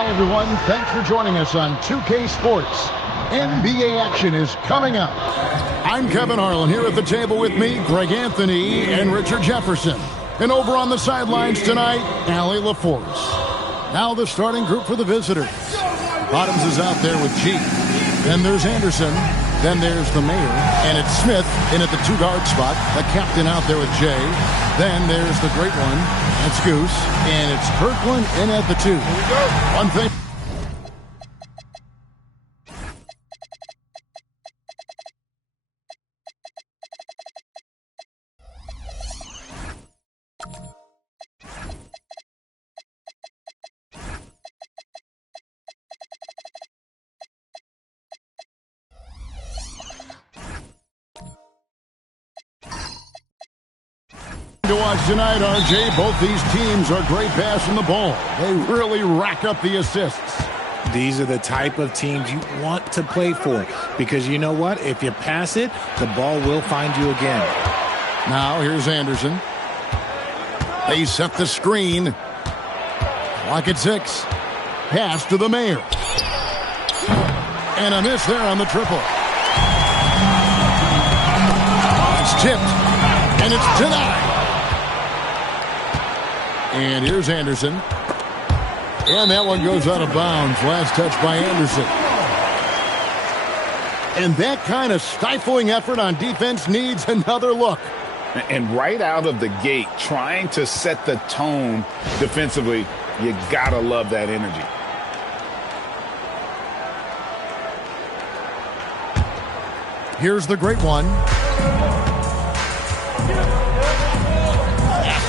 Hi, everyone. Thanks for joining us on 2K Sports. NBA action is coming up. I'm Kevin Harlan here at the table with me, Greg Anthony and Richard Jefferson. And over on the sidelines tonight, Allie LaForce. Now the starting group for the visitors. Bottoms is out there with G. Then there's Anderson. Then there's the mayor. And it's Smith in at the two-guard spot. The captain out there with Jay. Then there's the great one. That's Goose. And it's Kirkland in at the two. Here we go. One thing. To watch tonight, RJ, both these teams are great passing the ball. They really rack up the assists. These are the type of teams you want to play for because you know what? If you pass it, the ball will find you again. Now here's Anderson. They set the screen. Clock at 6. Pass to the mayor. And a miss there on the triple. It's tipped. And it's denied. And here's Anderson. And that one goes out of bounds. Last touch by Anderson. And that kind of stifling effort on defense needs another look. And right out of the gate, trying to set the tone defensively, you gotta love that energy. Here's the great one.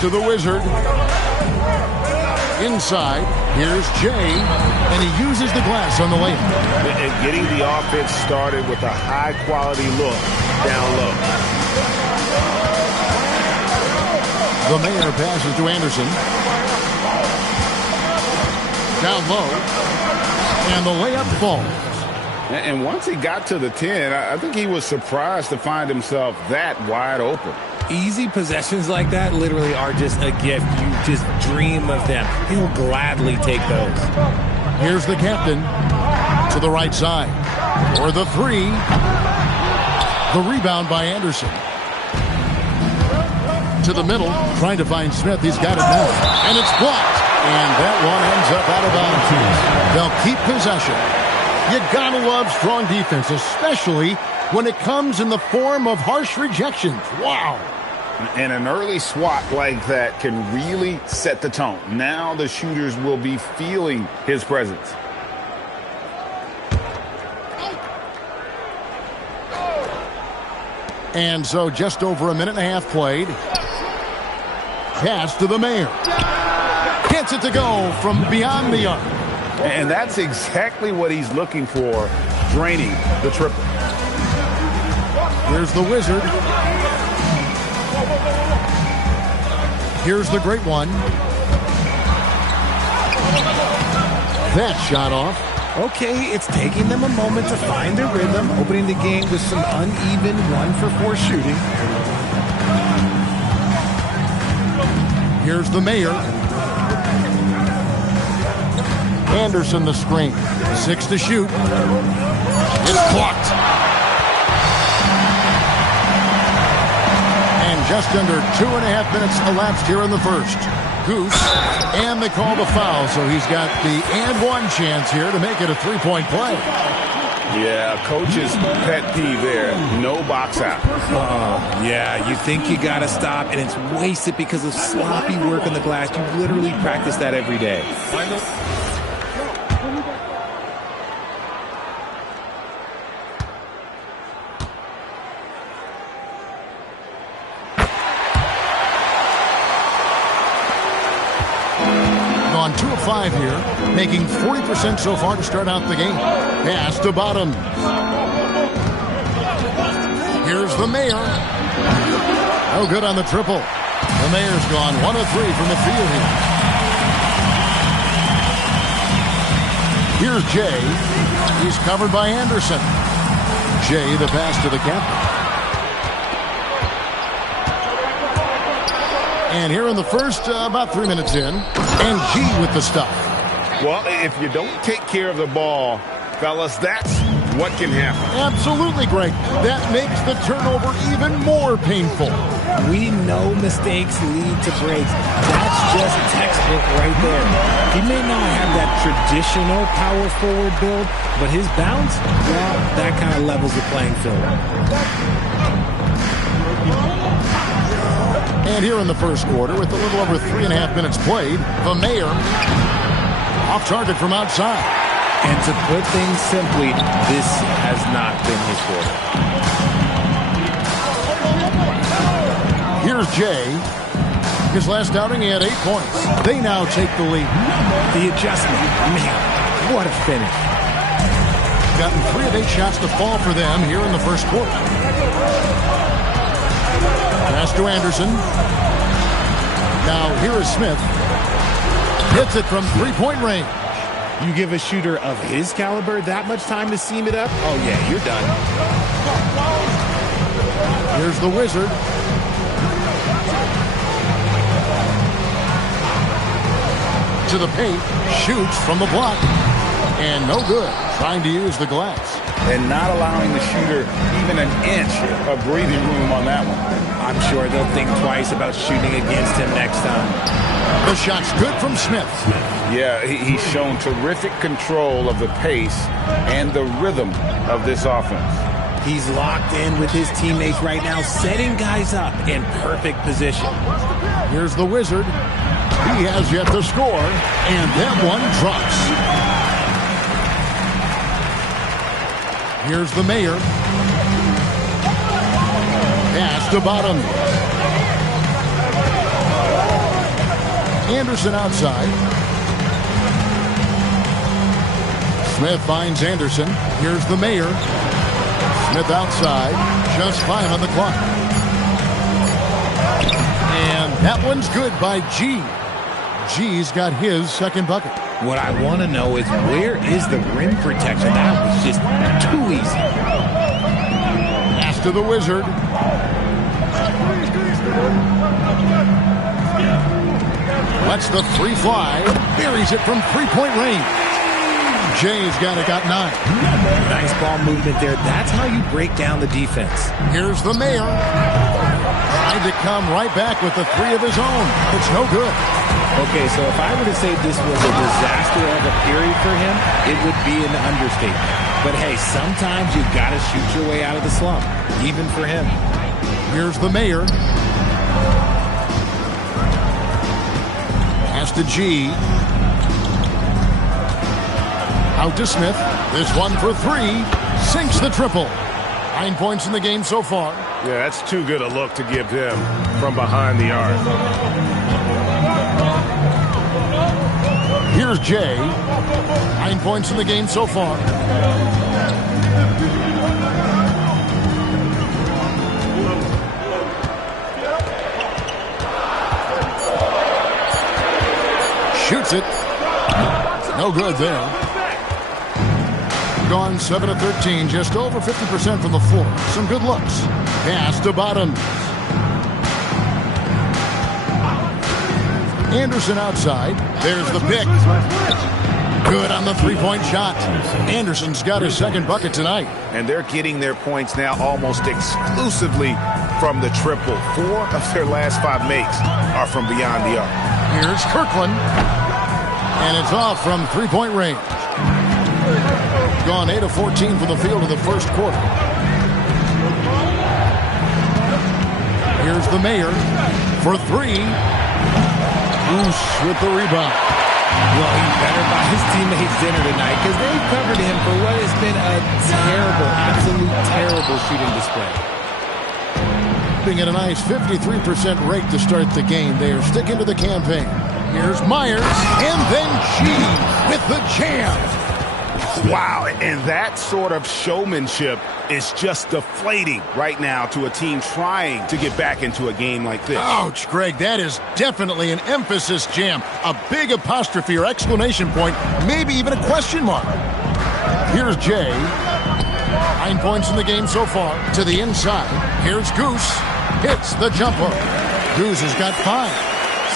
To the Wizard. Inside, here's Jay, and he uses the glass on the layup. And getting the offense started with a high-quality look down low. The mayor passes to Anderson. Down low, and the layup falls. And once he got to the 10, I think he was surprised to find himself that wide open. Easy possessions like that literally are just a gift. You just dream of them. He'll gladly take those. Here's the captain to the right side. For the three. The rebound by Anderson. To the middle, trying to find Smith. He's got it now. And it's blocked. And that one ends up out of bounds. They'll keep possession. You gotta love strong defense, especially when it comes in the form of harsh rejections. Wow. And an early swat like that can really set the tone. Now the shooters will be feeling his presence. And so just over a minute and a half played. Pass to the mayor. Gets it to go from beyond the arc. And that's exactly what he's looking for, draining the triple. Here's the Wizard. Here's the great one. That shot off. Okay, it's taking them a moment to find their rhythm, opening the game with some uneven 1-for-4 shooting. Here's the mayor. Anderson the screen. 6 to shoot. It's blocked. Just under 2.5 minutes elapsed here in the first. Goose, and they call the foul, so he's got the and one chance here to make it a three-point play. Yeah, coach's pet peeve there. No box out. Yeah, you think you got to stop, and it's wasted because of sloppy work on the glass. You literally practice that every day. On 2 of 5 here, making 40% so far to start out the game. Pass to Bottoms. Here's the mayor. No good on the triple. The mayor's gone 1 of 3 from the field here. Here's Jay. He's covered by Anderson. Jay, the pass to the captain. And here in the first, about 3 minutes in, and G with the stuff. Well, if you don't take care of the ball, fellas, that's what can happen. Absolutely, Greg. That makes the turnover even more painful. We know mistakes lead to breaks. That's just textbook right there. He may not have that traditional power forward build, but his bounce, well, that kind of levels the playing field. And here in the first quarter, with a little over 3.5 minutes played, the Mayor off target from outside. And to put things simply, this has not been his quarter. Here's Jay. His last outing, he had 8 points. They now take the lead. The adjustment, man, what a finish. Gotten 3 of 8 shots to fall for them here in the first quarter. Pass to Anderson. Now here is Smith. Hits it from 3-point range. You give a shooter of his caliber that much time to seam it up? Oh, yeah, you're done. Here's the Wizard. To the paint. Shoots from the block. And no good. Trying to use the glass. And not allowing the shooter even an inch of breathing room on that one. I'm sure they'll think twice about shooting against him next time. The shot's good from Smith. Yeah, he's shown terrific control of the pace and the rhythm of this offense. He's locked in with his teammates right now, setting guys up in perfect position. Here's the Wizard. He has yet to score, and that one drops. Here's the Mayor. Pass to Bottom. Anderson outside. Smith finds Anderson. Here's the Mayor. Smith outside. Just 5 on the clock. And that one's good by G. G's got his second bucket. What I want to know is, where is the rim protection? That was just too easy. Pass to the Wizard. Lets the 3 fly. Buries it from 3-point range. Jay's got 9. Nice ball movement there. That's how you break down the defense. Here's the Mayor. Trying to come right back with the 3 of his own. It's no good. Okay, so if I were to say this was a disaster of a period for him, it would be an understatement. But hey, sometimes you've got to shoot your way out of the slump, even for him. Here's the Mayor. Pass to G. Out to Smith. This one for 3. Sinks the triple. 9 points in the game so far. Yeah, that's too good a look to give him from behind the arc. Here's Jay. 9 points in the game so far. Shoots it. No good there. Gone 7 of 13, just over 50% from the floor. Some good looks. Pass to Bottom. Anderson outside. There's the pick. Good on the 3-point shot. Anderson's got his second bucket tonight. And they're getting their points now almost exclusively from the triple. 4 of their last 5 makes are from beyond the arc. Here's Kirkland. And it's off from 3-point range. Gone 8 of 14 from the field in the first quarter. Here's the Mayor for 3. Goose with the rebound. Well, he better buy his teammates dinner tonight, because they've covered him for what has been a terrible, absolute terrible shooting display. Being at a nice 53% rate to start the game. They are sticking to the campaign. Here's Myers, and then G with the jam. Wow, and that sort of showmanship is just deflating right now to a team trying to get back into a game like this. Ouch, Greg, that is definitely an emphasis jam. A big apostrophe or exclamation point, maybe even a question mark. Here's Jay. 9 points in the game so far. To the inside. Here's Goose. Hits the jumper. Goose has got 5.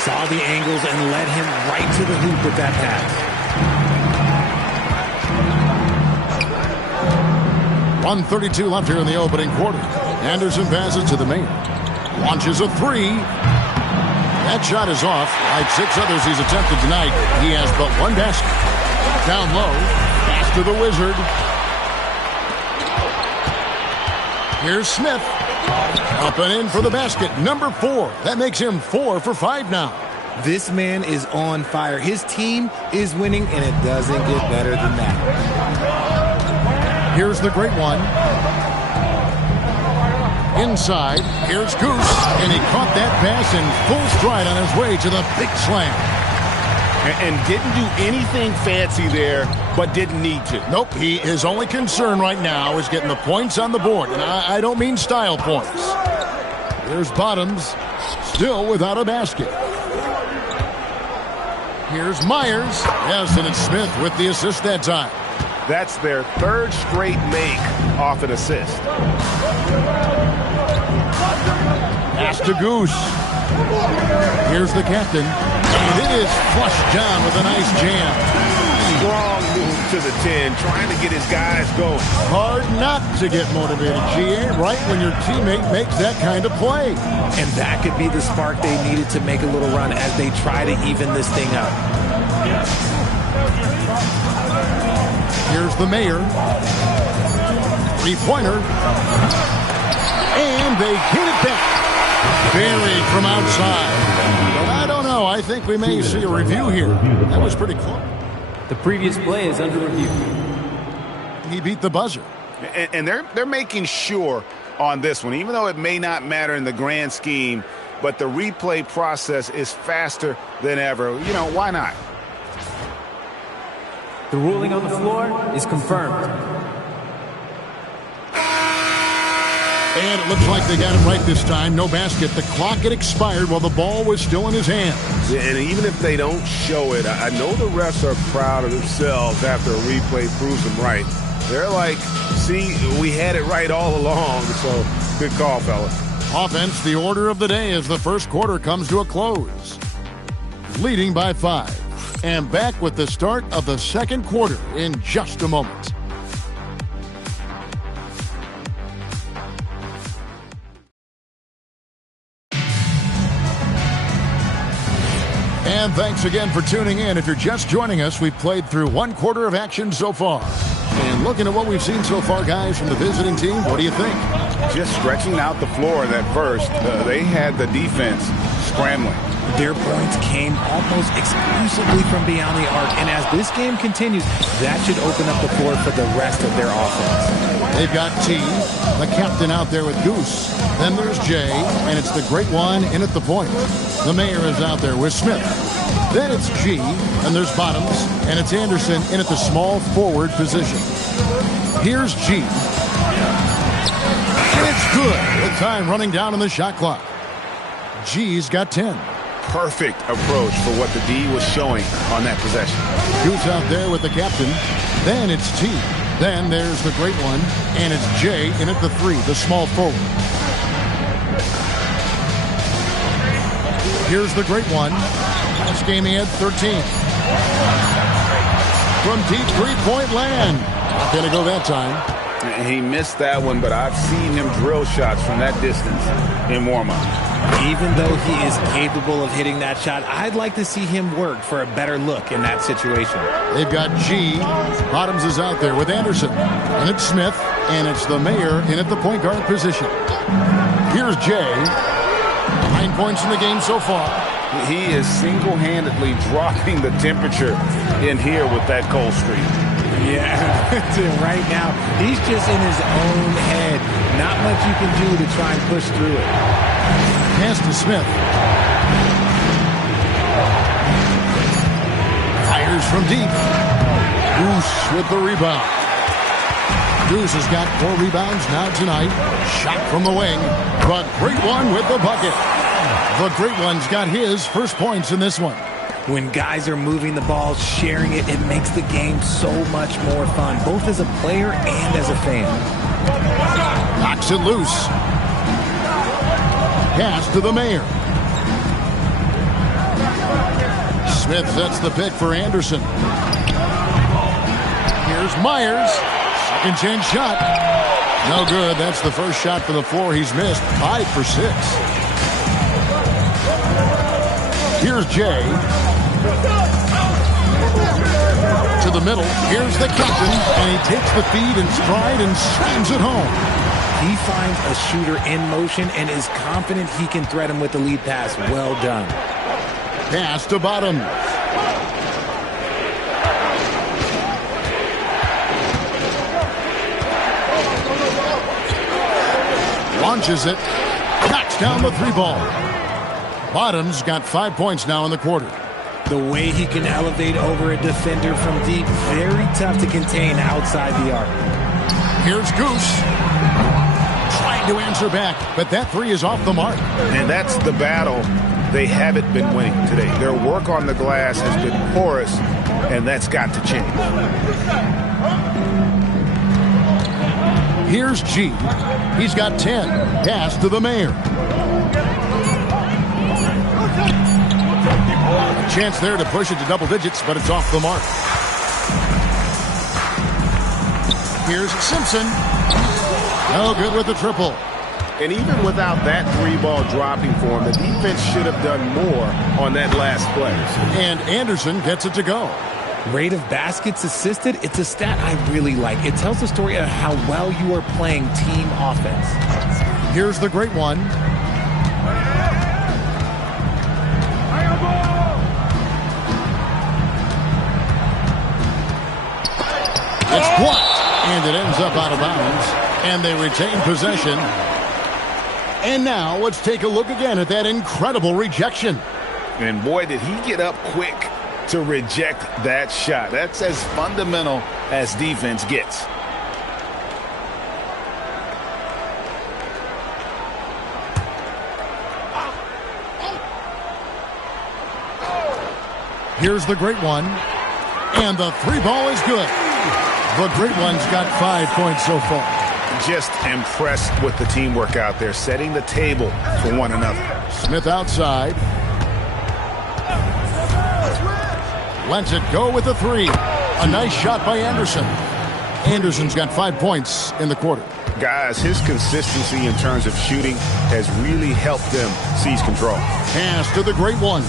Saw the angles and led him right to the hoop with that pass. 1:32 left here in the opening quarter. Anderson passes to the main. Launches a three. That shot is off. Like 6 others he's attempted tonight, he has but one basket. Down low. Pass to the Wizard. Here's Smith. Up and in for the basket. Number 4. That makes him 4 for 5 now. This man is on fire. His team is winning, and it doesn't get better than that. Here's the great one. Inside, here's Goose, and he caught that pass in full stride on his way to the big slam. And didn't do anything fancy there, but didn't need to. Nope, his only concern right now is getting the points on the board, and I don't mean style points. Here's Bottoms, still without a basket. Here's Myers. Yes, and it's Smith with the assist that time. That's their 3rd straight make off an assist. Pass to Goose. Here's the captain. And it is flushed down with a nice jam. Strong move to the 10, trying to get his guys going. Hard not to get motivated, GA, right when your teammate makes that kind of play. And that could be the spark they needed to make a little run as they try to even this thing up. Here's the mayor. 3-pointer. And they get it back. Buried from outside. But I don't know. I think we may see a review here. That was pretty close. The previous play is under review. He beat the buzzer. And they're making sure on this one, even though it may not matter in the grand scheme, but the replay process is faster than ever. You know, why not? The ruling on the floor is confirmed. And it looks like they got it right this time. No basket. The clock had expired while the ball was still in his hands. Yeah, and even if they don't show it, I know the refs are proud of themselves after a replay proves them right. They're like, see, we had it right all along. So good call, fellas. Offense, the order of the day as the first quarter comes to a close. Leading by 5. And back with the start of the second quarter in just a moment. And thanks again for tuning in. If you're just joining us, we've played through 1 quarter of action so far. And looking at what we've seen so far, guys, from the visiting team, what do you think? Just stretching out the floor in that first. They had the defense scrambling. Their points came almost exclusively from beyond the arc. And as this game continues, that should open up the floor for the rest of their offense. They've got T, the captain, out there with Goose. Then there's Jay, and it's the great one in at the point. The mayor is out there with Smith. Then it's G, and there's Bottoms, and it's Anderson in at the small forward position. Here's G. And it's good with time running down on the shot clock. G's got 10. Perfect approach for what the D was showing on that possession. Goose out there with the captain. Then it's T. Then there's the great one, and it's Jay in at the 3, the small forward. Here's the great one. This game he had 13. From deep 3-point land. Not going to go that time. He missed that one, but I've seen him drill shots from that distance in warm-up. Even though he is capable of hitting that shot, I'd like to see him work for a better look in that situation. They've got G. Bottoms is out there with Anderson. And it's Smith. And it's the mayor in at the point guard position. Here's Jay. 9 points in the game so far. He is single-handedly dropping the temperature in here with that cold streak. Yeah, right now, he's just in his own head. Not much you can do to try and push through it. Pass to Smith. Fires from deep. Goose with the rebound. Goose has got 4 rebounds now tonight. Shot from the wing. The great one with the bucket. The great one's got his first points in this one. When guys are moving the ball, sharing it, it makes the game so much more fun, both as a player and as a fan. Knocks it loose. Pass to the mayor. Smith sets the pick for Anderson. Here's Myers. Second chance shot. No good. That's the first shot for the floor he's missed. 5 for 6. Here's Jay. To the middle. Here's the captain. And he takes the feed in stride and slams it home. He finds a shooter in motion and is confident he can threat him with the lead pass. Well done. Pass to Bottoms. Launches it. Knocks down the 3-ball. Bottoms got 5 points now in the quarter. The way he can elevate over a defender from deep, very tough to contain outside the arc. Here's Goose. Trying to answer back, but that 3 is off the mark. And that's the battle they haven't been winning today. Their work on the glass has been porous, and that's got to change. Here's G. He's got 10. Pass to the Mayor. A chance there to push it to double digits, but it's off the mark. Here's Simpson. No good with the triple. And even without that 3-ball dropping for him, the defense should have done more on that last play. And Anderson gets it to go. Rate of baskets assisted, it's a stat I really like. It tells the story of how well you are playing team offense. Here's the great one. It's blocked, and it ends up out of bounds, and they retain possession. And now let's take a look again at that incredible rejection. And boy, did he get up quick to reject that shot. That's as fundamental as defense gets. Here's the great one. And the 3-ball is good. The great one's got 5 points so far. Just impressed with the teamwork out there, setting the table for one another. Smith outside. Lets it go with a 3. A nice shot by Anderson. Anderson's got 5 points in the quarter. Guys, his consistency in terms of shooting has really helped them seize control. Pass to the great one.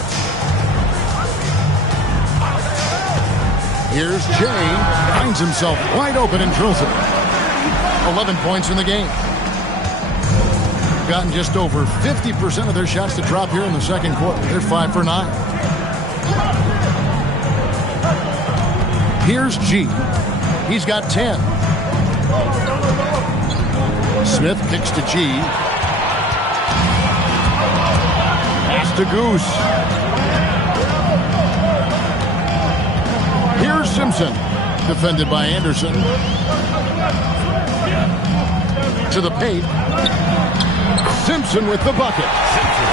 Here's Jay. Finds himself wide open and drills it. 11 points in the game. Gotten just over 50% of their shots to drop here in the second quarter. They're 5 for 9. Here's G. He's got 10. Smith kicks to G. Pass to Goose. Here's Simpson. Defended by Anderson. To the paint. Simpson with the bucket.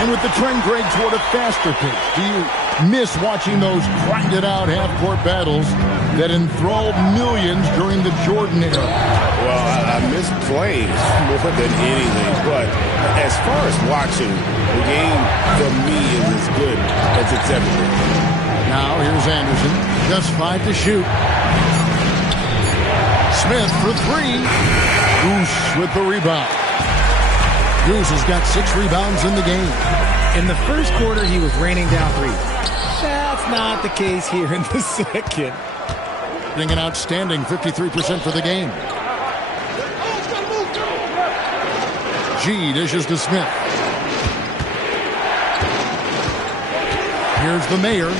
And with the trend, Greg, toward a faster pace. Do you miss watching those grinded-out half-court battles that enthralled millions during the Jordan era? Well, I miss playing more than anything. But as far as watching, the game for me is as good as it's ever been. Now here's Anderson. Just 5 to shoot. Smith for 3. Goose with the rebound. Goose has got 6 rebounds in the game. In the first quarter, he was raining down 3. That's not the case here in the second. Getting an outstanding 53% for the game. G dishes to Smith. Here's the Mayor.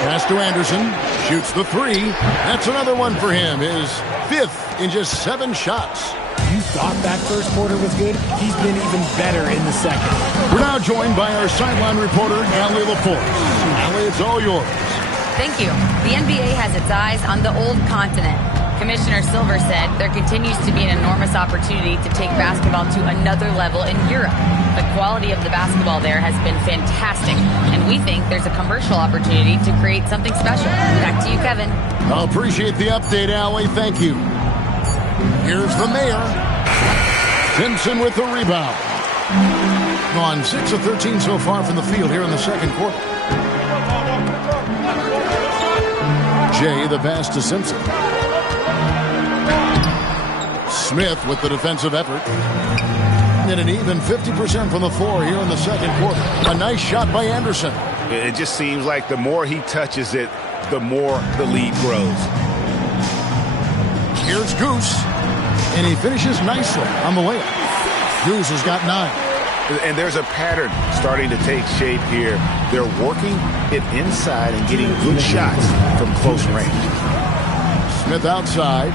Pass to Anderson. Shoots the 3. That's another one for him. His 5th in just 7 shots. You thought that first quarter was good? He's been even better in the second. We're now joined by our sideline reporter, Allie LaForce. Allie, it's all yours. Thank you. The NBA has its eyes on the old continent. Commissioner Silver said there continues to be an enormous opportunity to take basketball to another level in Europe. The quality of the basketball there has been fantastic, and we think there's a commercial opportunity to create something special. Back to you, Kevin. I appreciate the update, Allie. Thank you. Here's the Mayor. Simpson with the rebound. Gone 6 of 13 so far from the field here in the second quarter. Jay, the pass to Simpson. Smith with the defensive effort. And an even 50% from the floor here in the second quarter. A nice shot by Anderson. It just seems like the more he touches it, the more the lead grows. Here's Goose. And he finishes nicely on the layup. Goose has got 9. And there's a pattern starting to take shape here. They're working it inside and getting good shots from close range. Smith outside.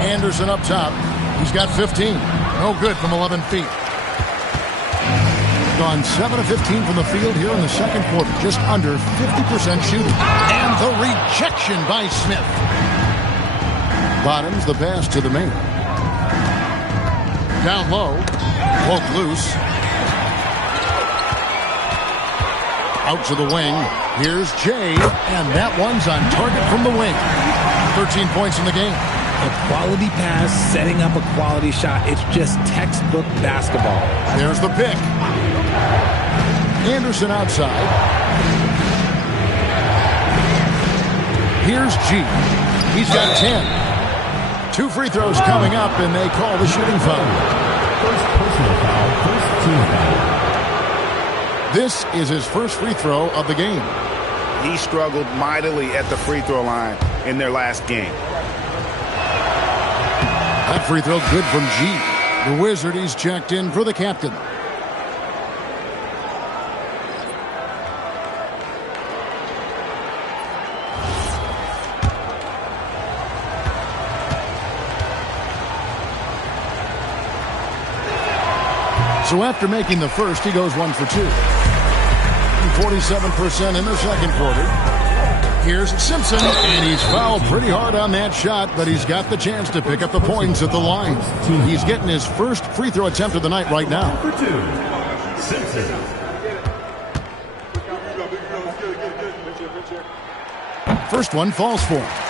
Anderson up top. He's got 15. No good from 11 feet. Gone 7 of 15 from the field here in the second quarter. Just under 50% shooting. And the rejection by Smith. Bottoms the pass to the main. Down low. Poke loose. Out to the wing. Here's Jay. And that one's on target from the wing. 13 points in the game. A quality pass, setting up a quality shot. It's just textbook basketball. There's the pick. Anderson outside. Here's G. He's got 10. 2 free throws coming up, and they call the shooting foul. First personal foul, first team foul. This is his first free throw of the game. He struggled mightily at the free throw line in their last game. That free throw good from G. The Wizard, he's checked in for the captain. So after making the first, he goes 1 for 2. 47% in the second quarter. Here's Simpson, and he's fouled pretty hard on that shot, but he's got the chance to pick up the points at the line. He's getting his first free throw attempt of the night right now. For 2, Simpson. First one falls for him.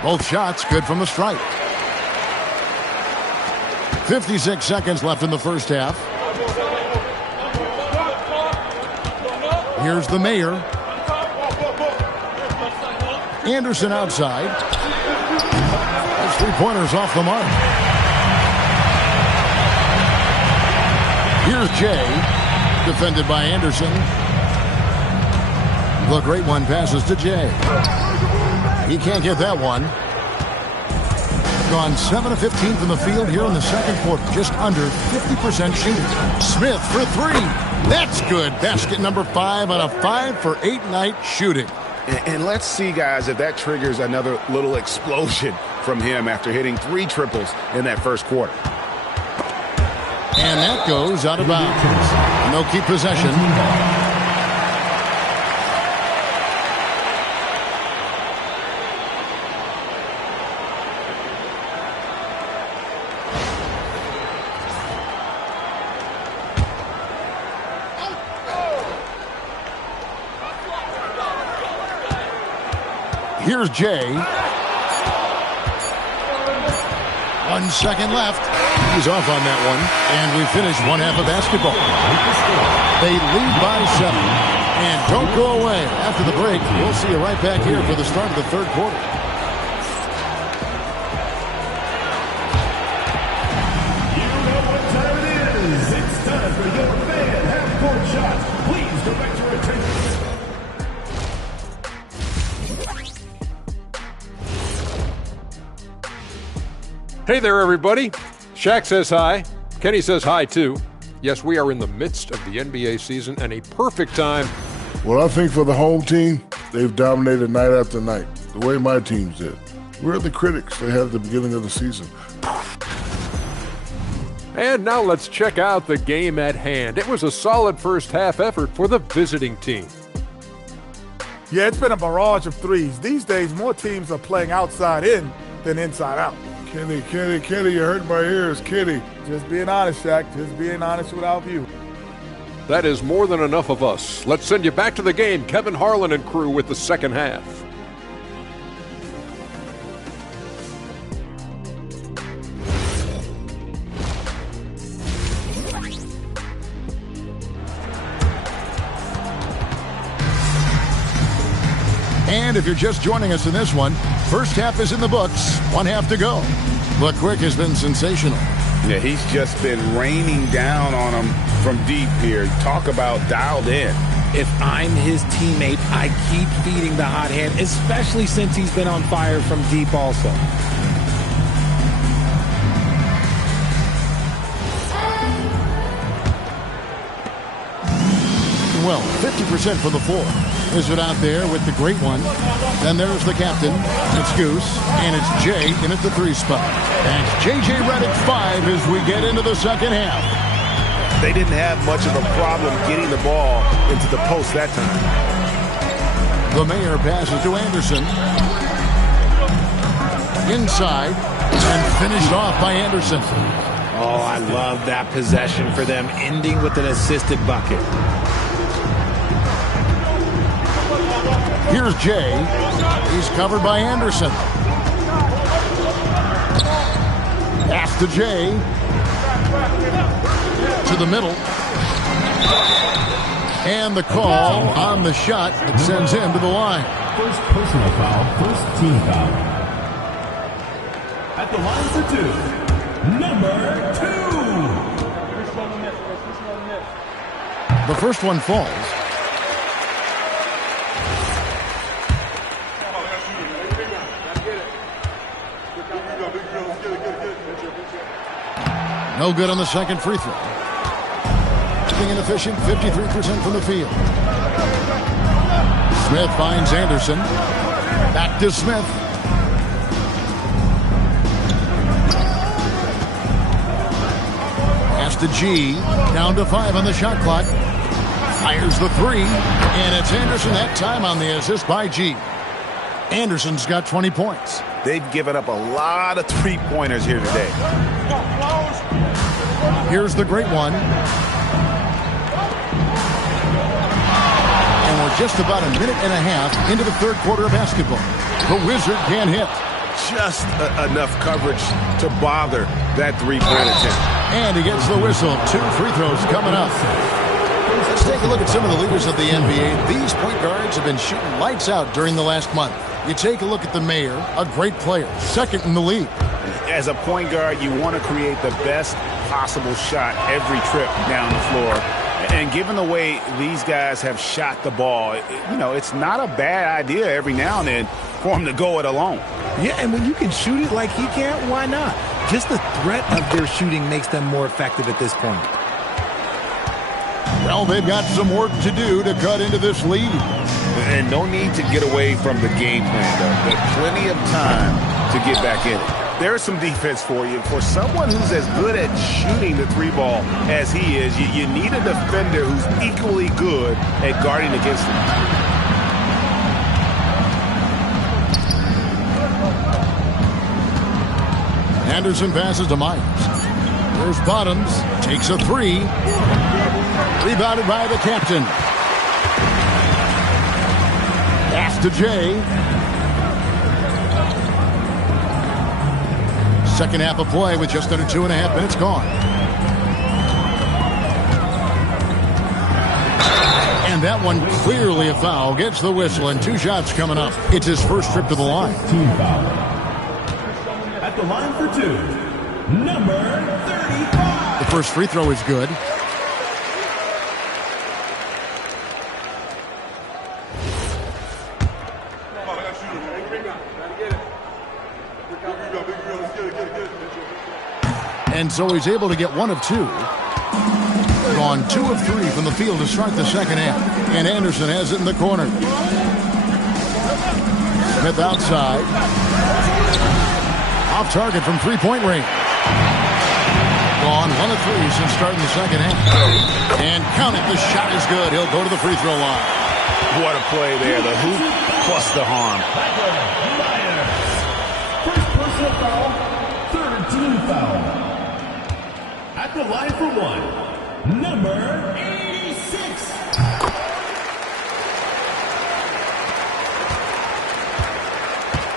Both shots good from the stripe. 56 seconds left in the first half. Here's the mayor. Anderson outside. His three-pointers off the mark. Here's Jay. Defended by Anderson. The great one passes to Jay. He can't get that one. Gone 7 of 15 from the field here in the second quarter. Just under 50% shooting. Smith for 3. That's good. Basket number 5 on a 5 for 8 night shooting. And let's see, guys, if that triggers another little explosion from him after hitting 3 triples in that first quarter. And that goes out of bounds. No keep possession. Here's Jay. 1 second left. He's off on that one. And we finish one half of basketball. They lead by 7. And don't go away. After the break, we'll see you right back here for the start of the third quarter. You know what time it is. It's time for your fan half-court shots. Please direct your attention. Hey there, everybody. Shaq says hi. Kenny says hi, too. Yes, we are in the midst of the NBA season and a perfect time. Well, I think for the home team, they've dominated night after night, the way my teams did. We're the critics they had at the beginning of the season. And now let's check out the game at hand. It was a solid first half effort for the visiting team. Yeah, it's been a barrage of threes. These days, more teams are playing outside in than inside out. Kenny, you hurt my ears, Kenny. Just being honest, Shaq. Just being honest with our view. That is more than enough of us. Let's send you back to the game. Kevin Harlan and crew with the second half. And if you're just joining us in this one, first half is in the books, 1 half to go. But Quick has been sensational. Yeah, he's just been raining down on him from deep here. Talk about dialed in. If I'm his teammate, I keep feeding the hot hand, especially since he's been on fire from deep also. Well, 50% for the floor. Is it out there with the great one? Then there's the captain. It's Goose, and it's Jay in at the 3 spot. That's J.J. Redick 5 as we get into the second half. They didn't have much of a problem getting the ball into the post that time. The Mayor passes to Anderson. Inside, and finished off by Anderson. Oh, I love that possession for them, ending with an assisted bucket. Here's Jay. He's covered by Anderson. Pass to Jay. To the middle. And the call on the shot that sends him to the line. First personal foul, first team foul. At the line for 2, number 2. The first one falls. No good on the second free throw. Being inefficient, 53% from the field. Smith finds Anderson. Back to Smith. Pass to G. Down to 5 on the shot clock. Fires the 3. And it's Anderson that time on the assist by G. Anderson's got 20 points. They've given up a lot of three-pointers here today. Here's the great one. And we're just about a minute and a half into the third quarter of basketball. The Wizard can't hit. Just enough coverage to bother that three-point attempt. And he gets the whistle. 2 free throws coming up. Let's take a look at some of the leaders of the NBA. These point guards have been shooting lights out during the last month. You take a look at the Mayor, a great player, second in the league. As a point guard, you want to create the best possible shot every trip down the floor. And given the way these guys have shot the ball, it's not a bad idea every now and then for him to go it alone. Yeah, and when you can shoot it like he can, why not? Just the threat of their shooting makes them more effective at this point. Well, they've got some work to do to cut into this lead. And no need to get away from the game plan, though. There's plenty of time to get back in it. There's some defense for you. For someone who's as good at shooting the 3-ball as he is, you need a defender who's equally good at guarding against him. Anderson passes to Myers. There's Bottoms. Takes a 3. Rebounded by the captain. Pass to Jay. Second half of play with just under 2.5 minutes gone. And that one clearly a foul. Gets the whistle and 2 shots coming up. It's his first trip to the line. Team foul. At the line for 2, number 35. The first free throw is good. And so he's able to get 1 of 2. Gone 2 of 3 from the field to start the second half. And Anderson has it in the corner. Smith outside. Off target from 3-point range. Gone 1 of 3 since starting the second half. And count it, the shot is good. He'll go to the free throw line. What a play there. The hoop plus the harm. First personal foul, third team foul. At the line for 1, number 86.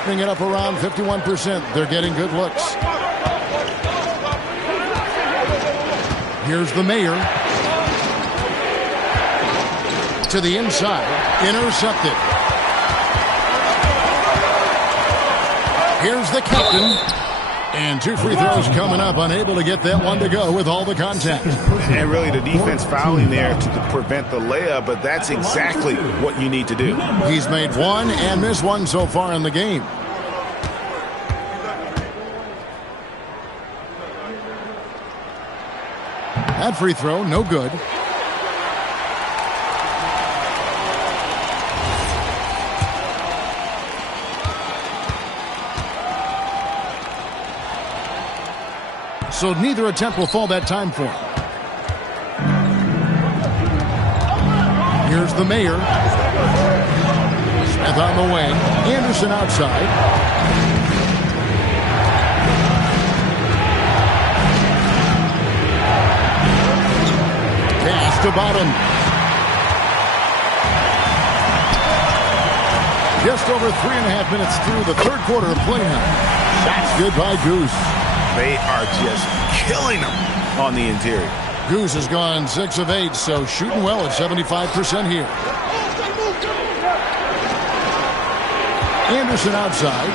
Bring it up around 51%. They're getting good looks. Here's the Mayor. To the inside. Intercepted. Here's the captain. And 2 free throws coming up, unable to get that one to go with all the contact. And really the defense fouling there to prevent the layup, but that's exactly what you need to do. He's made one and missed one so far in the game. That free throw, no good. So neither attempt will fall that time for him. Here's the Mayor. Smith on the wing. Anderson outside. Pass to Bottom. Just over 3.5 minutes through the third quarter of play now. That's good by Goose. They are just killing them on the interior. Goose has gone 6 of 8, so shooting well at 75% here. Anderson outside.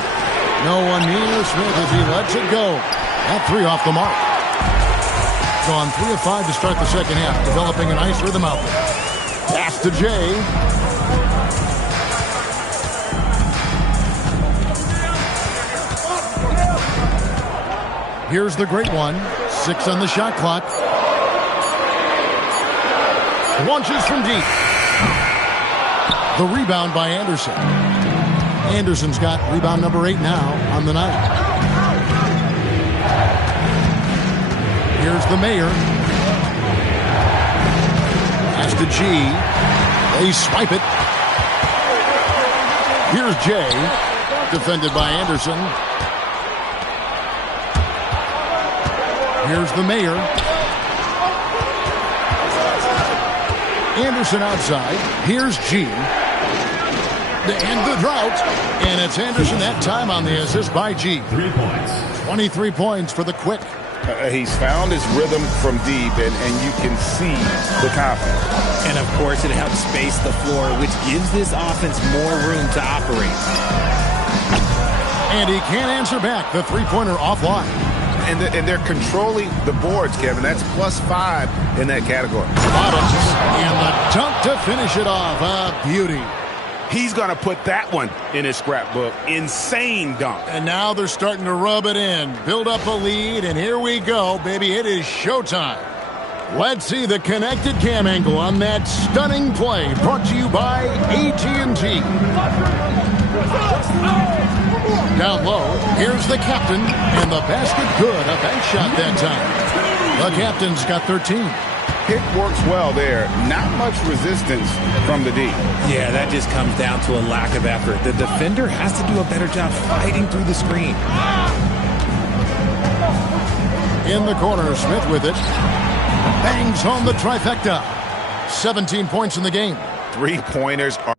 No one near Smith as he lets it go. That 3 off the mark. Gone 3 of 5 to start the second half, developing a nice rhythm out there. Pass to Jay. Here's the great one. 6 on the shot clock. Launches from deep. The rebound by Anderson. Anderson's got rebound number 8 now on the night. Here's the Mayor. Pass to G. They swipe it. Here's Jay. Defended by Anderson. Here's the Mayor. Anderson outside. Here's G. To end the drought. And it's Anderson that time on the assist by G. 3 points. 23 points for the Quick. He's found his rhythm from deep, and you can see the confidence. And, of course, it helps space the floor, which gives this offense more room to operate. And he can't answer back. The three-pointer offline. And they're controlling the boards, Kevin. That's +5 in that category. Bottoms. And the dunk to finish it off. A beauty. He's going to put that one in his scrapbook. Insane dunk. And now they're starting to rub it in. Build up a lead, and here we go, baby. It is showtime. Let's see the connected cam angle on that stunning play. Brought to you by AT&T. Down low, here's the captain, and the basket good. A bank shot that time. The captain's got 13. Pick works well there. Not much resistance from the D. Yeah, that just comes down to a lack of effort. The defender has to do a better job fighting through the screen. In the corner, Smith with it. Bangs home the trifecta. 17 points in the game. 3-pointers are...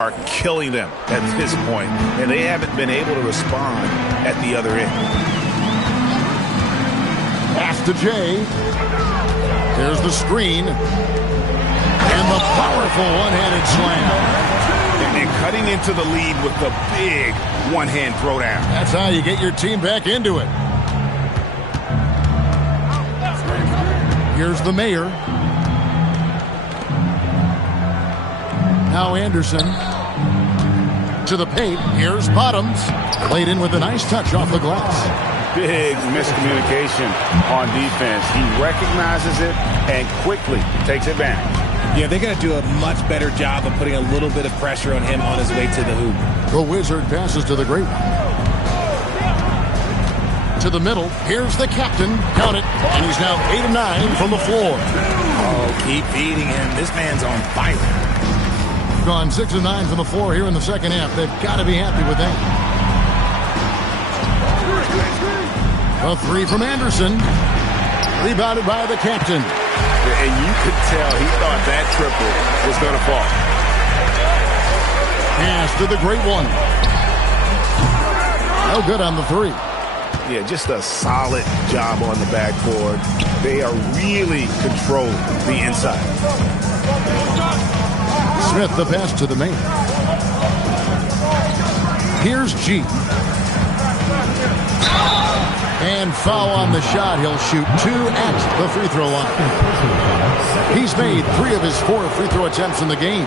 are killing them at this point, and they haven't been able to respond at the other end. Pass to Jay. There's the screen. And the powerful one-handed slam. And cutting into the lead with the big one-hand throwdown. That's how you get your team back into it. Here's the Mayor. Now Anderson to the paint. Here's Bottoms. Laid in with a nice touch off the glass. Big miscommunication on defense. He recognizes it and quickly takes advantage. Yeah, they're going to do a much better job of putting a little bit of pressure on him on his way to the hoop. The Wizard passes to the great one. To the middle. Here's the captain. Count it. And he's now 8 of 9 from the floor. Oh, keep feeding him. This man's on fire. Gone 6 of 9 from the floor here in the second half. They've got to be happy with that. A three from Anderson. Rebounded by the captain. And you could tell he thought that triple was going to fall. Pass to the great one. No good on the three. Yeah, just a solid job on the backboard. They are really controlling the inside. Smith the pass to the main. Here's G. And foul on the shot. He'll shoot 2 at the free throw line. He's made 3 of his 4 free throw attempts in the game.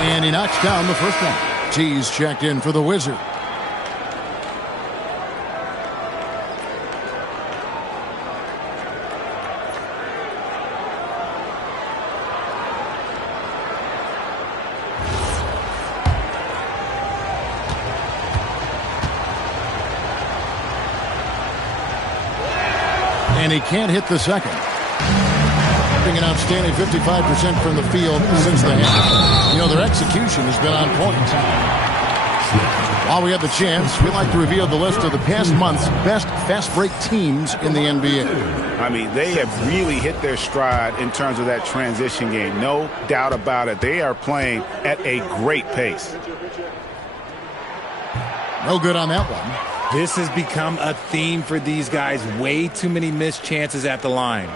And he knocks down the first one. T's checked in for the Wizard. And he can't hit the second. An outstanding 55% from the field since the half. You know, their execution has been on point. While we have the chance, we'd like to reveal the list of the past month's best fast break teams in the NBA. I mean, they have really hit their stride in terms of that transition game. No doubt about it. They are playing at a great pace. No good on that one. This has become a theme for these guys. Way too many missed chances at the line.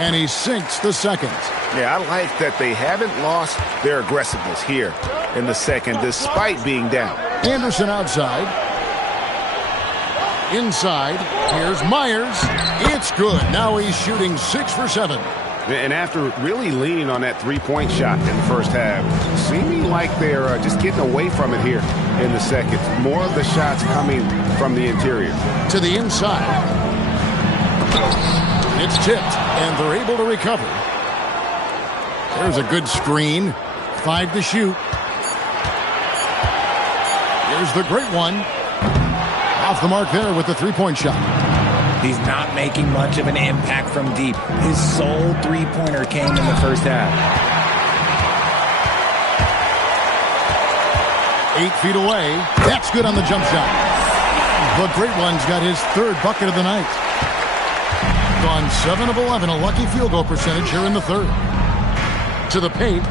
And he sinks the second. Yeah, I like that they haven't lost their aggressiveness here in the second, despite being down. Anderson outside. Inside. Here's Myers. It's good. Now he's shooting 6 for 7. And after really leaning on that three-point shot in the first half, seeming like they're just getting away from it here in the second. More of the shots coming from the interior. To the inside. It's tipped, and they're able to recover. There's a good screen. 5 to shoot. Here's the great one. Off the mark there with the three-point shot. He's not making much of an impact from deep. His sole three-pointer came in the first half. 8 feet away. That's good on the jump shot. The great one's got his 3rd bucket of the night. Gone 7 of 11, a lucky field goal percentage here in the 3rd. To the paint.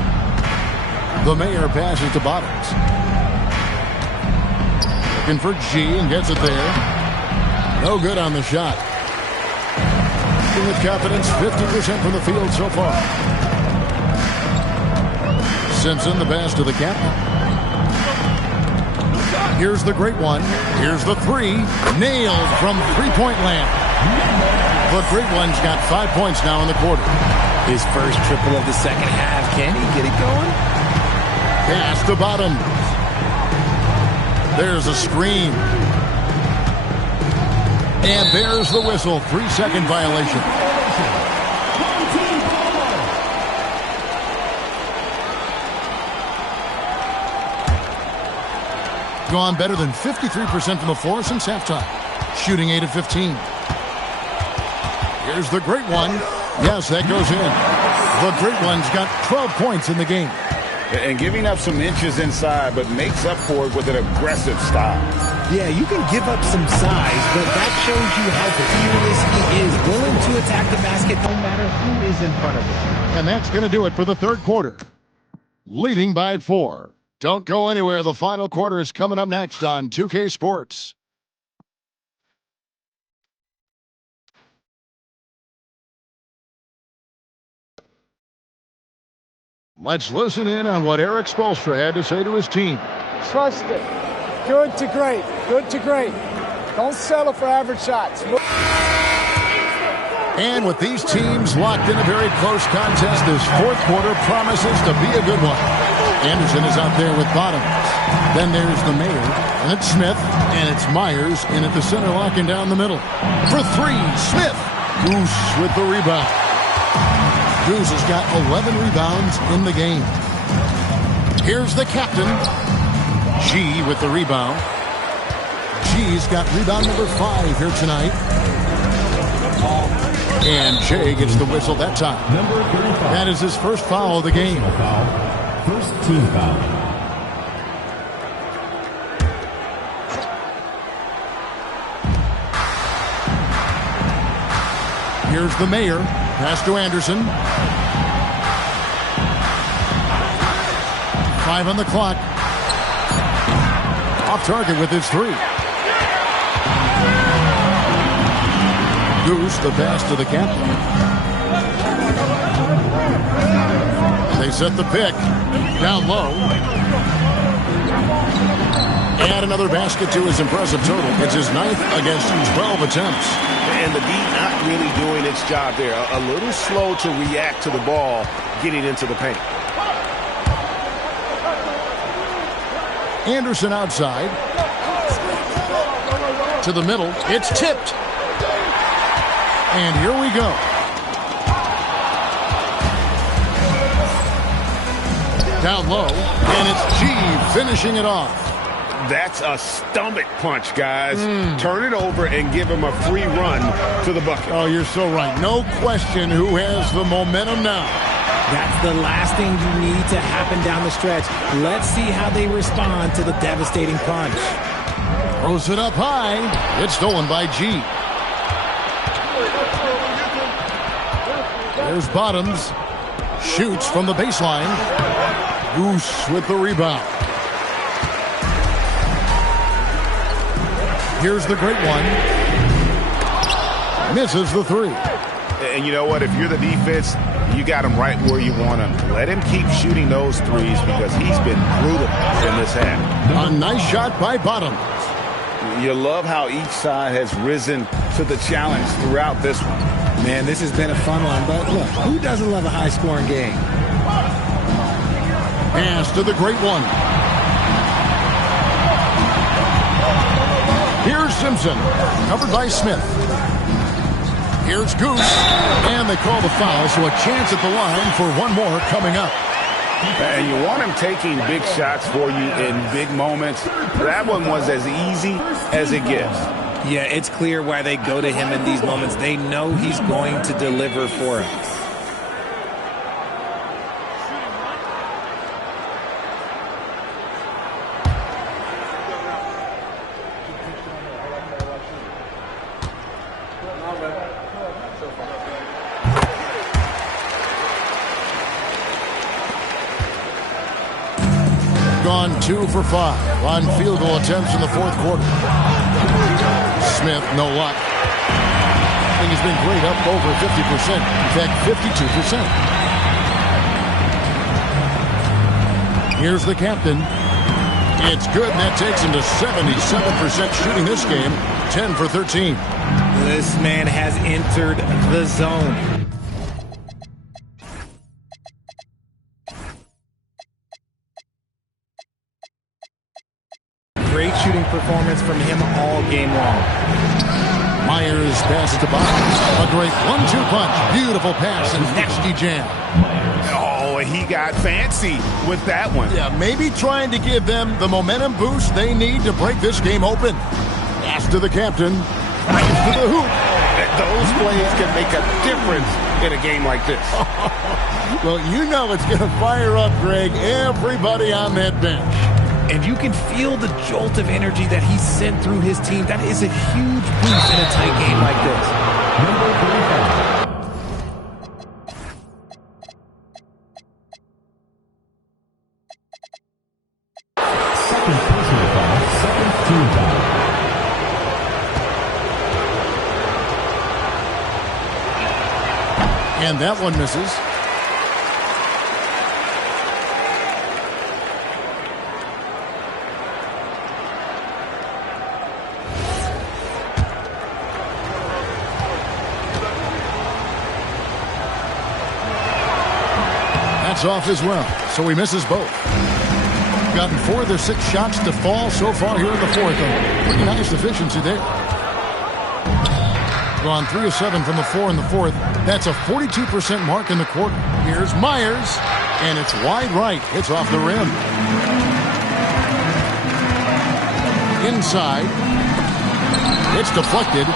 The Mayor passes to Bottoms. Looking for G and gets it there. No good on the shot. With confidence, 50% from the field so far. Simpson the pass to the captain. Here's the great one. Here's the 3. Nailed from three-point land. The great one's got 5 points now in the quarter. His first triple of the second half. Can he get it going? Pass to Bottom. There's a screen. And there's the whistle. 3-second violation. Gone better than 53% from the floor since halftime. Shooting 8 of 15. Here's the great one. Yes, that goes in. The great one's got 12 points in the game. And giving up some inches inside, but makes up for it with an aggressive style. Yeah, you can give up some size, but that shows you how fearless he is, willing to attack the basket no matter who is in front of him. And that's going to do it for the 3rd quarter. Leading by 4. Don't go anywhere. The final quarter is coming up next on 2K Sports. Let's listen in on what Eric Spoelstra had to say to his team. Trust it. Good to great. Good to great. Don't settle for average shots. And with these teams locked in a very close contest, this 4th quarter promises to be a good one. Anderson is out there with Bottoms. Then there's the Mayor, and it's Smith, and it's Myers, and at the center locking down the middle. For 3, Smith. Goose with the rebound. Goose has got 11 rebounds in the game. Here's the captain. G with the rebound. G's got rebound number 5 here tonight. And Jay gets the whistle that time. Number 35. That is his first foul of the game. First team foul. Here's the mayor. Pass to Anderson. 5 on the clock. Off target with his 3. Goose, the pass to the captain. They set the pick. Down low. Add another basket to his impressive total. It's his 9th against 12 attempts. And the D not really doing its job there. A little slow to react to the ball getting into the paint. Anderson outside. To the middle. It's tipped. And here we go. Down low. And it's G finishing it off. That's a stomach punch, guys. Turn it over and give him a free run to the bucket. Oh, you're so right. No question who has the momentum now. That's the last thing you need to happen down the stretch. Let's see how they respond to the devastating punch. Throws it up high. It's stolen by G. There's Bottoms. Shoots from the baseline. Goose with the rebound. Here's the great one. Misses the 3. And you know what? If you're the defense, you got him right where you want him. Let him keep shooting those threes because he's been brutal in this half. A nice shot by Bottoms. You love how each side has risen to the challenge throughout this one. Man, this has been a fun one, but look, who doesn't love a high-scoring game? Pass to the great one. Here's Simpson, covered by Smith. Here's Goose, and they call the foul, so a chance at the line for one more coming up. And you want him taking big shots for you in big moments. That one was as easy as it gets. Yeah, it's clear why they go to him in these moments. They know he's going to deliver for them. Gone 2 for 5 on field goal attempts in the 4th quarter. Smith, no luck. I think he's been great, up over 50%. In fact, 52%. Here's the captain. It's good, and that takes him to 77% shooting this game. 10 for 13. This man has entered the zone. Great shooting performance from him all game long. Myers passes to Bottoms. A great 1-2 punch. Beautiful pass and nasty jam. Oh, he got fancy with that one. Yeah, maybe trying to give them the momentum boost they need to break this game open. Pass to the captain. Fires to the hoop. Those plays can make a difference in a game like this. Well, you know it's going to fire up, Greg, everybody on that bench. And you can feel the jolt of energy that he sent through his team. That is a huge boost in a tight game like this. Number 35. Second personal foul, second team foul. And that one misses. Off as well, so he misses both. Gotten 4 of their 6 shots to fall so far here in the 4th. Pretty nice efficiency there. Gone 3 of 7 from the 4 in the 4th. That's a 42% mark in the quarter. Here's Myers, and it's wide right. Hits off the rim. Inside. It's deflected.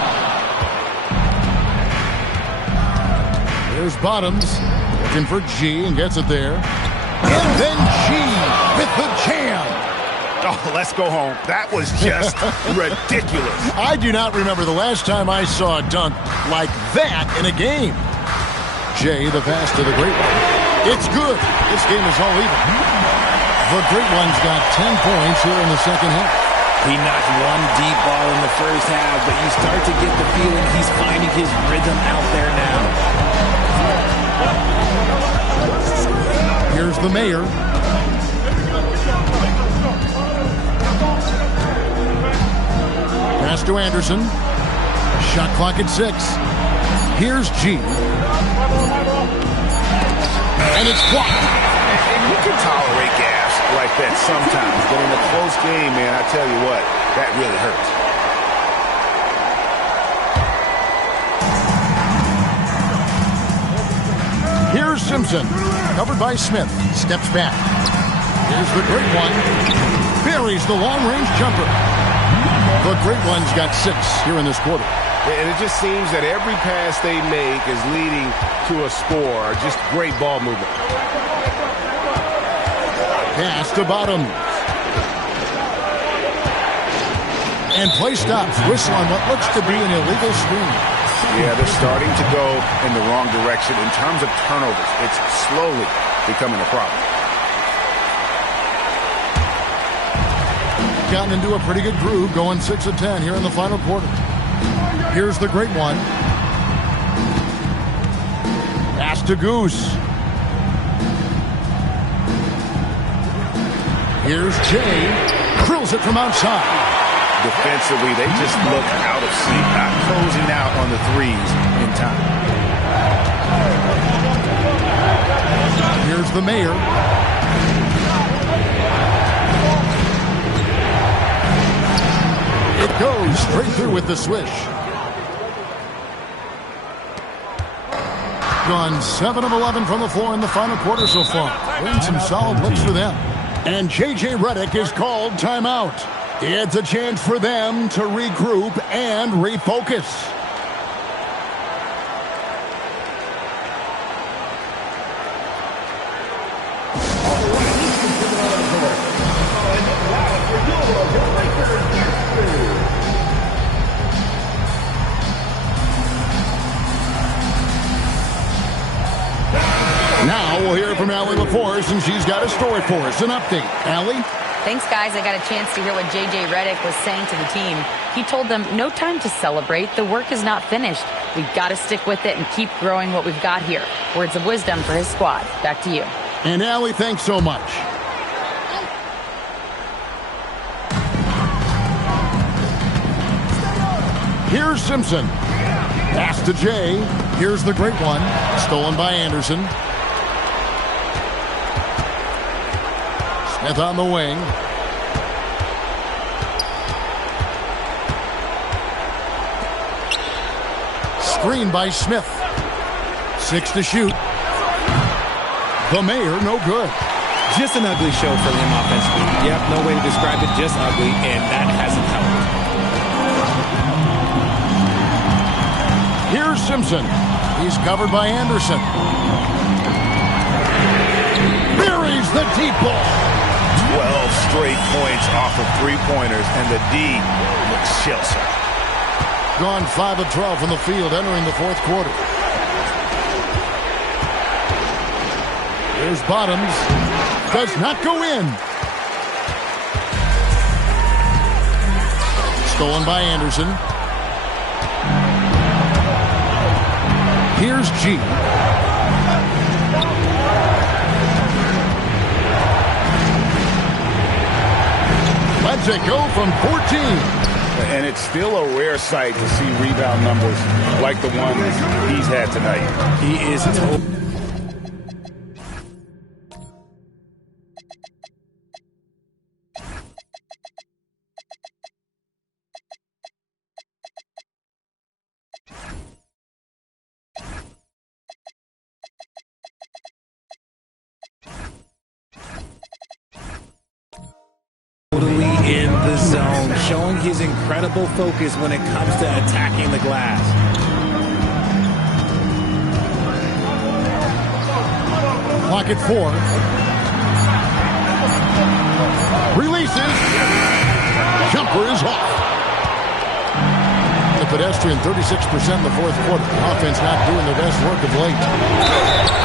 There's Bottoms. Looking for G and gets it there. And then G with the jam. Oh, let's go home. That was just ridiculous. I do not remember the last time I saw a dunk like that in a game. Jay, the pass to the Great One. It's good. This game is all even. The Great One's got 10 points here in the second half. He knocked one deep ball in the first half, but you start to get the feeling he's finding his rhythm out there now. Here's the mayor. Pass to Anderson. Shot clock at 6. Here's G. And it's blocked. And you can tolerate gas like that sometimes, but in a close game, man, I tell you what, that really hurts. Here's Simpson. Covered by Smith. Steps back. Here's the Great One. Buries the long-range jumper. The Great One's got 6 here in this quarter. And it just seems that every pass they make is leading to a score. Just great ball movement. Pass to Bottoms. And play stops. Whistle on what looks to be an illegal screen. Yeah, they're starting to go in the wrong direction in terms of turnovers. It's slowly becoming a problem. Gotten into a pretty good groove, going 6 of 10 here in the final quarter. Here's the Great One. Pass to Goose. Here's Jay. Drills it from outside. Defensively, they just look out of sync, not closing out on the threes in time. Here's the mayor. It goes straight through with the swish. Gone 7 of 11 from the floor in the final quarter so far. Been some solid looks for them. And J.J. Redick is called timeout. It's a chance for them to regroup and refocus. Now we'll hear from Allie LaForce, and she's got a story for us. An update. Allie? Thanks, guys. I got a chance to hear what J.J. Redick was saying to the team. He told them, no time to celebrate. The work is not finished. We've got to stick with it and keep growing what we've got here. Words of wisdom for his squad. Back to you. And Allie, thanks so much. Here's Simpson. Pass to Jay. Here's the Great One. Stolen by Anderson. Smith on the wing. Screen by Smith. 6 to shoot. The mayor, no good. Just an ugly show for him offensively. Yep, no way to describe it, just ugly, and that hasn't helped. Here's Simpson. He's covered by Anderson. Buries the deep ball. 12 straight points off of three-pointers, and the D looks shell-shocked. Gone 5 of 12 from the field entering the fourth quarter. Here's Bottoms. Does not go in. Stolen by Anderson. Here's G. Lets it go from 14. And it's still a rare sight to see rebound numbers like the one he's had tonight. He is totally in the zone, showing his incredible focus when it comes to attacking the glass. clock at 4. Releases. Jumper is off. The pedestrian 36% in the fourth quarter. Offense not doing their best work of late.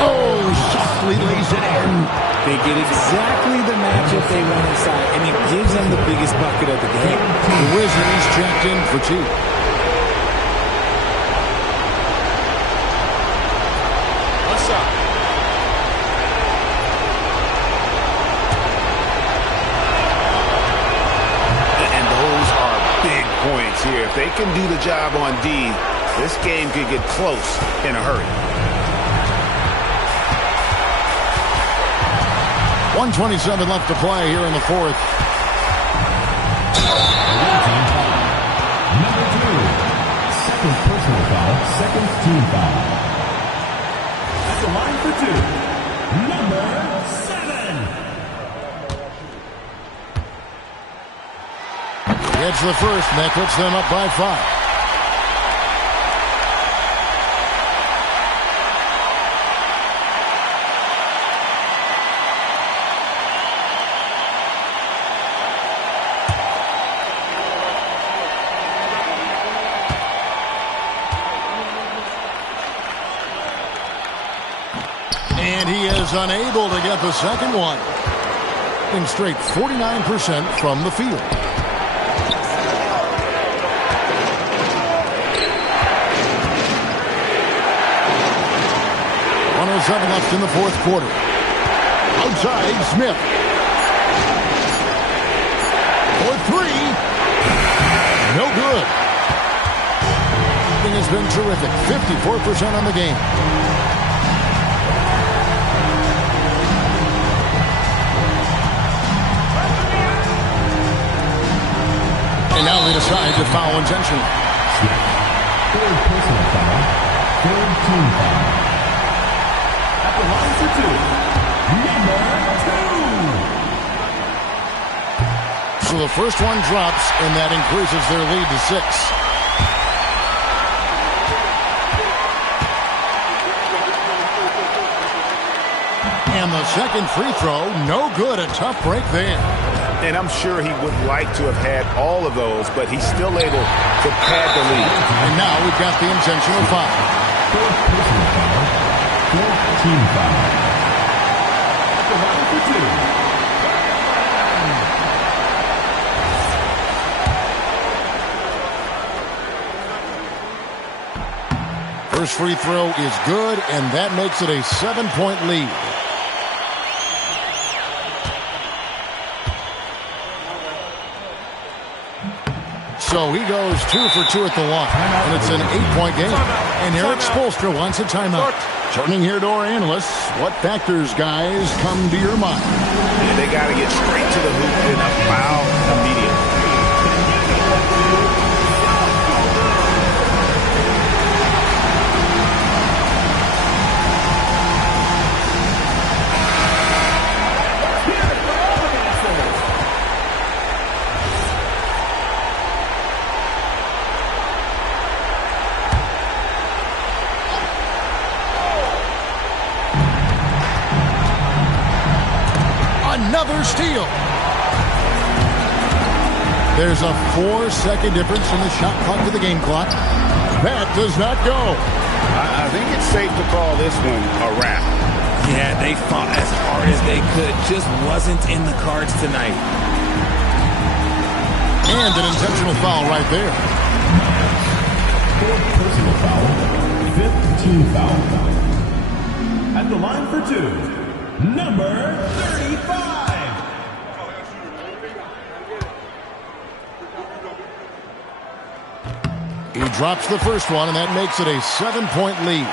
Oh, softly lays it in. They get exactly the matchup they want inside, and it gives them the biggest bucket of the game. The Wizards checked in for 2. What's up? And those are big points here. If they can do the job on D, this game could get close in a hurry. 1:27 left to play here in the fourth. Number 2. Second personal foul. Second team foul. At the line for 2. Number 7. Gets the first, and that puts them up by 5. And he is unable to get the second one. In straight 49% from the field. .107 left in the fourth quarter. Outside, Smith. For 3. No good. It has been terrific. 54% on the game. And now they decide to foul intentionally. Third personal foul. Third team foul. At the line for 2. Number 2. So the first one drops, and that increases their lead to 6. And the second free throw, no good. A tough break there. And I'm sure he would like to have had all of those, but he's still able to pad the lead. And now we've got the intentional foul. Fourth personal foul. Fourth team foul. At the line for 2. First free throw is good, and that makes it a 7-point lead. So he goes 2 for 2 at the line, and it's an 8-point game. And Eric Spoelstra wants a timeout. Turning here to our analysts, what factors, guys, come to your mind? Yeah, they got to get straight to the hoop and a foul immediately. Another steal. There's a 4-second difference from the shot clock to the game clock. That does not go. I think it's safe to call this one a wrap. Yeah, they fought as hard as they could. Just wasn't in the cards tonight. And an intentional foul right there. Fourth personal foul. Fifth team foul. At the line for 2. Number 35. He drops the first one, and that makes it a 7-point lead.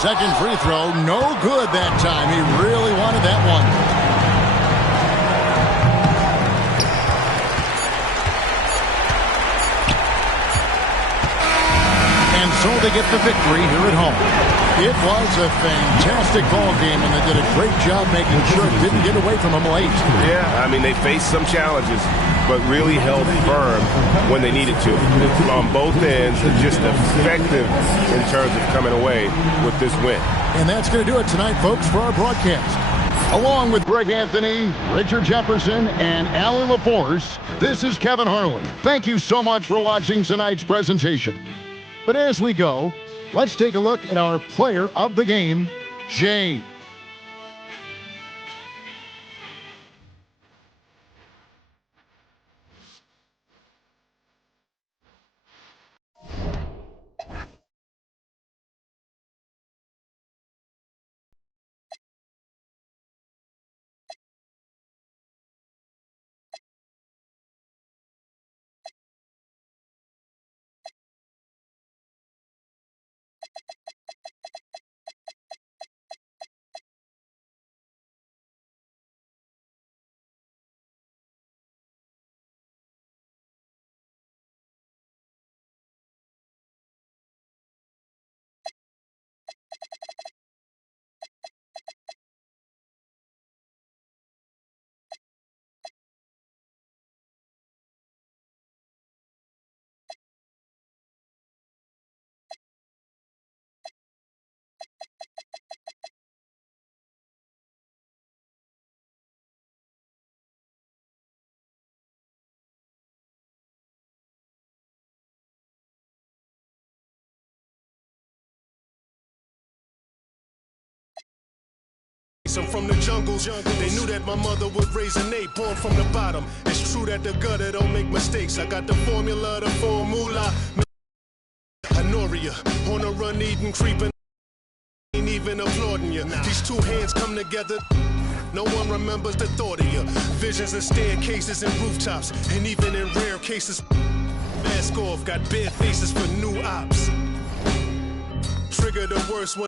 Second free throw, no good that time. He really wanted that one. And so they get the victory here at home. It was a fantastic ball game, and they did a great job making sure it didn't get away from them late. Yeah, I mean, they faced some challenges, but really held firm when they needed to. On both ends, just effective in terms of coming away with this win. And that's going to do it tonight, folks, for our broadcast. Along with Greg Anthony, Richard Jefferson, and Alan LaForce, this is Kevin Harlan. Thank you so much for watching tonight's presentation. But as we go, let's take a look at our player of the game, Jay. I'm from the jungle. They knew that my mother would raise an ape, born from the bottom. It's true that the gutter don't make mistakes. I got the formula, the formula. Honoria, on a run, eating, creeping, ain't even applauding you. These two hands come together. No one remembers the thought of you. Visions of staircases and rooftops, and even in rare cases, mask off, got bare faces for new ops. Trigger the worst one.